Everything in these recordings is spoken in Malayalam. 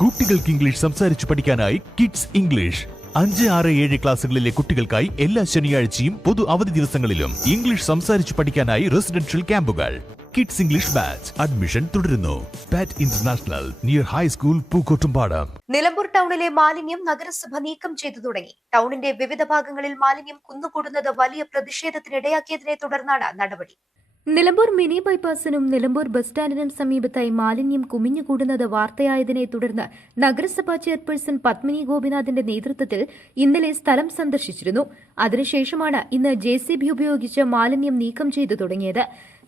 കുട്ടികൾക്ക് ഇംഗ്ലീഷ് സംസാരിച്ചു പഠിക്കാനായി കിഡ്സ് ഇംഗ്ലീഷ് 5, 6, 7 ക്ലാസ്സുകളിലെ കുട്ടികൾക്കായി എല്ലാ ശനിയാഴ്ചയും പൊതു അവധി ദിവസങ്ങളിലും ഇംഗ്ലീഷ് സംസാരിച്ചു പഠിക്കാനായി റെസിഡൻഷ്യൽ ക്യാമ്പുകൾ. കിഡ്സ് ഇംഗ്ലീഷ് ബാച്ച് അഡ്മിഷൻ തുടരുന്നു. Pat international near high school Pookkottumpadam. Nilambur ടൗണിലെ മാലിന്യം നഗരസഭ നീക്കം ചെയ്തു തുടങ്ങി. ടൗണിന്റെ വിവിധ ഭാഗങ്ങളിൽ മാലിന്യം കുന്നുകൂടുന്നത് വലിയ പ്രതിഷേധത്തിനിടയാക്കിയതിനെ തുടർന്നാണ് നടപടി. നിലമ്പൂർ മിനി ബൈപ്പാസിനും നിലമ്പൂർ ബസ് സ്റ്റാൻഡിനും സമീപത്തായി മാലിന്യം കുമിഞ്ഞുകൂടുന്നത് വാർത്തയായതിനെ തുടർന്ന് നഗരസഭാ ചെയർപേഴ്സൺ പത്മിനി ഗോപിനാഥിന്റെ നേതൃത്വത്തിൽ ഇന്നലെ സ്ഥലം സന്ദർശിച്ചിരുന്നു. അതിനുശേഷമാണ് ഇന്ന് JCB ഉപയോഗിച്ച് മാലിന്യം നീക്കം ചെയ്തു തുടങ്ങിയത്.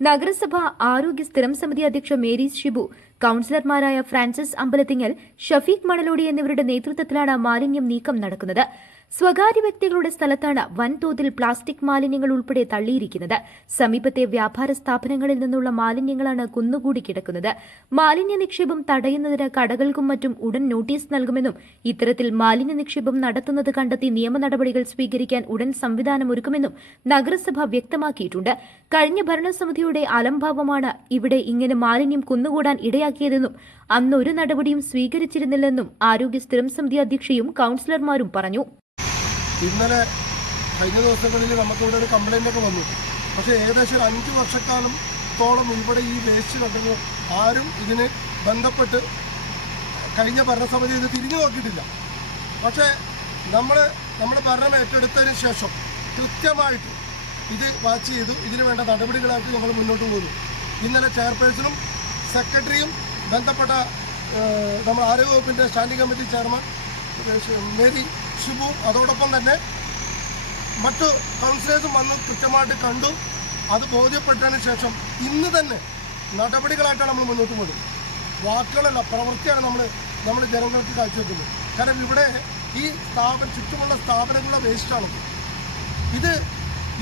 നഗരസഭ ആരോഗ്യ സ്ഥിരം സമിതി അധ്യക്ഷ മേരി ഷിബു, കൌൺസിലർമാരായ ഫ്രാൻസിസ് അമ്പലത്തിങ്ങൽ, ഷഫീഖ് മണലോടി എന്നിവരുടെ നേതൃത്വത്തിലാണ് മാലിന്യം നീക്കം നടക്കുന്നത്. സ്വകാര്യ വ്യക്തികളുടെ സ്ഥലത്താണ് വൻതോതിൽ പ്ലാസ്റ്റിക് മാലിന്യങ്ങൾ ഉൾപ്പെടെ തള്ളിയിരിക്കുന്നത്. സമീപത്തെ വ്യാപാര സ്ഥാപനങ്ങളിൽ നിന്നുള്ള മാലിന്യങ്ങളാണ് കുന്നുകൂടി കിടക്കുന്നത്. മാലിന്യ നിക്ഷേപം തടയുന്നതിന് കടകൾക്കും മറ്റും ഉടൻ നോട്ടീസ് നൽകുമെന്നും ഇത്തരത്തിൽ മാലിന്യ നിക്ഷേപം നടത്തുന്നത് കണ്ടെത്തി നിയമ നടപടികൾ സ്വീകരിക്കാൻ ഉടൻ സംവിധാനമൊരുക്കുമെന്നും നഗരസഭ വ്യക്തമാക്കിയിട്ടുണ്ട്. കഴിഞ്ഞ ഭരണസമിതിയുടെ അലംഭാവമാണ് ഇവിടെ ഇങ്ങനെ മാലിന്യം കുന്നുകൂടാൻ ഇടയാക്കിയതെന്നും അന്നൊരു നടപടിയും സ്വീകരിച്ചിരുന്നില്ലെന്നും ആരോഗ്യ സ്ഥിരം സമിതി അധ്യക്ഷയും കൌൺസിലർമാരും പറഞ്ഞു. ഇന്നലെ കഴിഞ്ഞ ദിവസങ്ങളിൽ നമുക്കിവിടെ ഒരു കംപ്ലൈൻ്റ് ഒക്കെ വന്നു. പക്ഷേ ഏകദേശം 5 വർഷക്കാലത്തോളം ഇവിടെ ഈ വേസ്റ്റ് കണ്ടപ്പോൾ ആരും ഇതിന് ബന്ധപ്പെട്ട് കഴിഞ്ഞ ഭരണസമിതി ഇത് തിരിഞ്ഞു നോക്കിയിട്ടില്ല. പക്ഷേ നമ്മൾ ഭരണം ഏറ്റെടുത്തതിന് ശേഷം കൃത്യമായിട്ട് ഇത് വാച്ച് ചെയ്തു. ഇതിന് വേണ്ട നടപടികളായിട്ട് നമ്മൾ മുന്നോട്ട് പോകുന്നു. ഇന്നലെ ചെയർപേഴ്സണും സെക്രട്ടറിയും ബന്ധപ്പെട്ട നമ്മൾ ആരോഗ്യവകുപ്പിൻ്റെ standing committee chairman Mary Shibu, അതോടൊപ്പം തന്നെ മറ്റു കൗൺസിലേഴ്സും വന്ന് കൃത്യമായിട്ട് കണ്ടു. അത് ബോധ്യപ്പെട്ടതിന് ശേഷം ഇന്ന് തന്നെ നടപടികളായിട്ടാണ് നമ്മൾ മുന്നോട്ട് പോകുന്നത്. വാക്കുകളല്ല, പ്രവൃത്തിയാണ് നമ്മൾ ജനങ്ങൾക്ക് കാഴ്ചവെക്കുന്നത്. കാരണം ഇവിടെ ഈ ചുറ്റുമുള്ള സ്ഥാപനങ്ങളുടെ വേസ്റ്റാണ് ഇത്.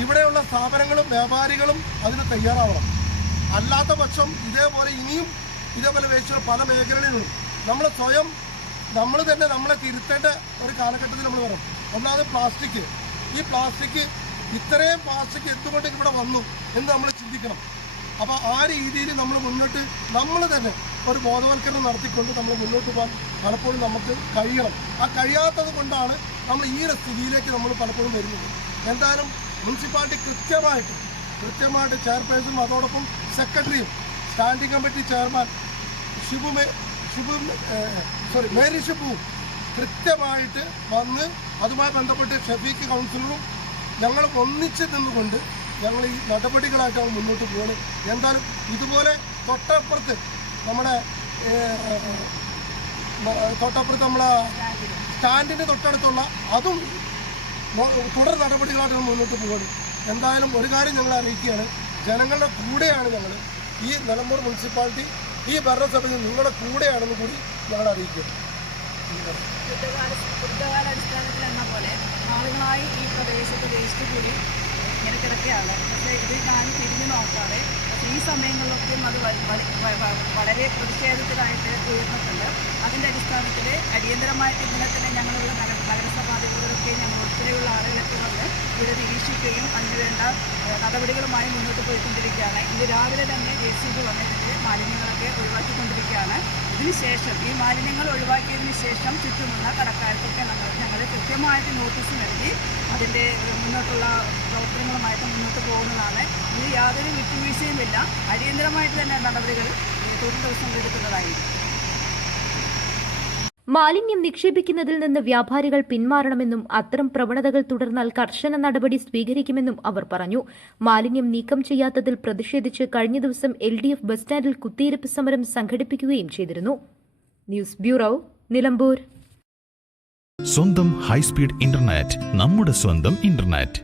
ഇവിടെയുള്ള സ്ഥാപനങ്ങളും വ്യാപാരികളും അതിന് തയ്യാറാവണം. അല്ലാത്ത പക്ഷം ഇതേപോലെ ഇനിയും ഇതേപോലെ വേസ്റ്റുകൾ പല മേഖലകളിലും നമ്മൾ തന്നെ നമ്മളെ തിരുത്തേണ്ട ഒരു കാലഘട്ടത്തിൽ നമ്മൾ വരണം. ഒന്നാമത് പ്ലാസ്റ്റിക് ഇത്രയും പ്ലാസ്റ്റിക് എന്തുകൊണ്ട് ഇവിടെ വന്നു എന്ന് നമ്മൾ ചിന്തിക്കണം. അപ്പോൾ ആ രീതിയിൽ നമ്മൾ തന്നെ ഒരു ബോധവൽക്കരണം നടത്തിക്കൊണ്ട് നമ്മൾ മുന്നോട്ട് പോകാൻ പലപ്പോഴും നമുക്ക് കഴിയണം. ആ കഴിയാത്തത് കൊണ്ടാണ് നമ്മൾ ഈ ഒരു സ്ഥിതിയിലേക്ക് നമ്മൾ പലപ്പോഴും വരുന്നത്. എന്തായാലും മുനിസിപ്പാലിറ്റി കൃത്യമായിട്ട് ചെയർപേഴ്സണും അതോടൊപ്പം സെക്രട്ടറിയും standing committee chairman Mary Shibu കൃത്യമായിട്ട് വന്ന് അതുമായി ബന്ധപ്പെട്ട് ഷഫീഖ് കൗൺസിലറും ഞങ്ങൾ ഒന്നിച്ച് നിന്നുകൊണ്ട് ഞങ്ങൾ ഈ നടപടികളായിട്ടാണ് മുന്നോട്ട് പോകുന്നത്. എന്തായാലും ഇതുപോലെ തൊട്ടപ്പുറത്ത് നമ്മളെ സ്റ്റാൻഡിന് തൊട്ടടുത്തുള്ള അതും തുടർ നടപടികളായിട്ടാണ് മുന്നോട്ട് പോകുന്നത്. എന്തായാലും ഒരു കാര്യം ഞങ്ങൾ അറിയിക്കുകയാണ്, ജനങ്ങളുടെ കൂടെയാണ് ഞങ്ങൾ. ഈ നിലമ്പൂർ മുനിസിപ്പാലിറ്റി, ഈ ഭരണസമിതി നിങ്ങളുടെ കൂടെയാണെന്ന് കൂടി ഞങ്ങൾ അറിയിക്കും. യുദ്ധകാലാടിസ്ഥാനത്തിൽ എന്ന പോലെ ആളുകളായി ഈ പ്രദേശത്ത് വേസ്റ്റ് കൂടി ഇങ്ങനെ കിടക്കുകയാണ്. പക്ഷേ ഇത് ഞാൻ തിരിഞ്ഞു നോക്കാതെ ഈ സമയങ്ങളിലൊക്കെയും അത് വളരെ പ്രതിഷേധത്തിലായിട്ട് ഉയർന്നിട്ടുണ്ട്. അതിൻ്റെ അടിസ്ഥാനത്തിൽ അടിയന്തരമായിട്ട് ഇന്നലെ തന്നെ ഞങ്ങളുള്ള നഗരസഭാധികൃതരൊക്കെ ഞങ്ങൾ ഉൾപ്പെടെയുള്ള ആളുകളൊക്കെ വന്ന് ഇവിടെ നിരീക്ഷിക്കുകയും അതിനുവേണ്ട നടപടികളുമായി മുന്നോട്ട് പോയിക്കൊണ്ടിരിക്കുകയാണ്. ഇന്ന് രാവിലെ തന്നെ JCB വന്നിട്ട് മാലിന്യങ്ങളൊക്കെ ഒഴിവാക്കിക്കൊണ്ടിരിക്കുകയാണ്. ഇതിനുശേഷം ഈ മാലിന്യങ്ങൾ ഒഴിവാക്കിയതിന് ശേഷം ചുറ്റുമുള്ള കടക്കാർക്കൊക്കെ ഞങ്ങൾ കൃത്യമായിട്ട് നോട്ടീസ് നൽകി അതിൻ്റെ മുന്നോട്ടുള്ള പ്രവർത്തനങ്ങളുമായിട്ട് മുന്നോട്ട് പോകുന്നതാണ്. ഇത് യാതൊരു വിട്ടുവീഴ്ചയുമില്ല. അടിയന്തരമായിട്ട് തന്നെ നടപടികൾ തൊഴിൽ ദിവസം എടുക്കുന്നതായിരിക്കും. മാലിന്യം നിക്ഷേപിക്കുന്നതിൽ നിന്ന് വ്യാപാരികൾ പിന്മാറണമെന്നും അത്തരം പ്രവണതകൾ തുടർന്നാൽ കർശന നടപടി സ്വീകരിക്കുമെന്നും അവർ പറഞ്ഞു. മാലിന്യം നീക്കം ചെയ്യാത്തതിൽ പ്രതിഷേധിച്ച് കഴിഞ്ഞ ദിവസം LDF ബസ് സ്റ്റാൻഡിൽ കുത്തിയിരിപ്പ് സമരം സംഘടിപ്പിക്കുകയും ചെയ്തിരുന്നു. News bureau, Nilambur. സ്വന്തം ഹൈസ്പീഡ് ഇന്റർനെറ്റ്, നമ്മുടെ സ്വന്തം ഇന്റർനെറ്റ്.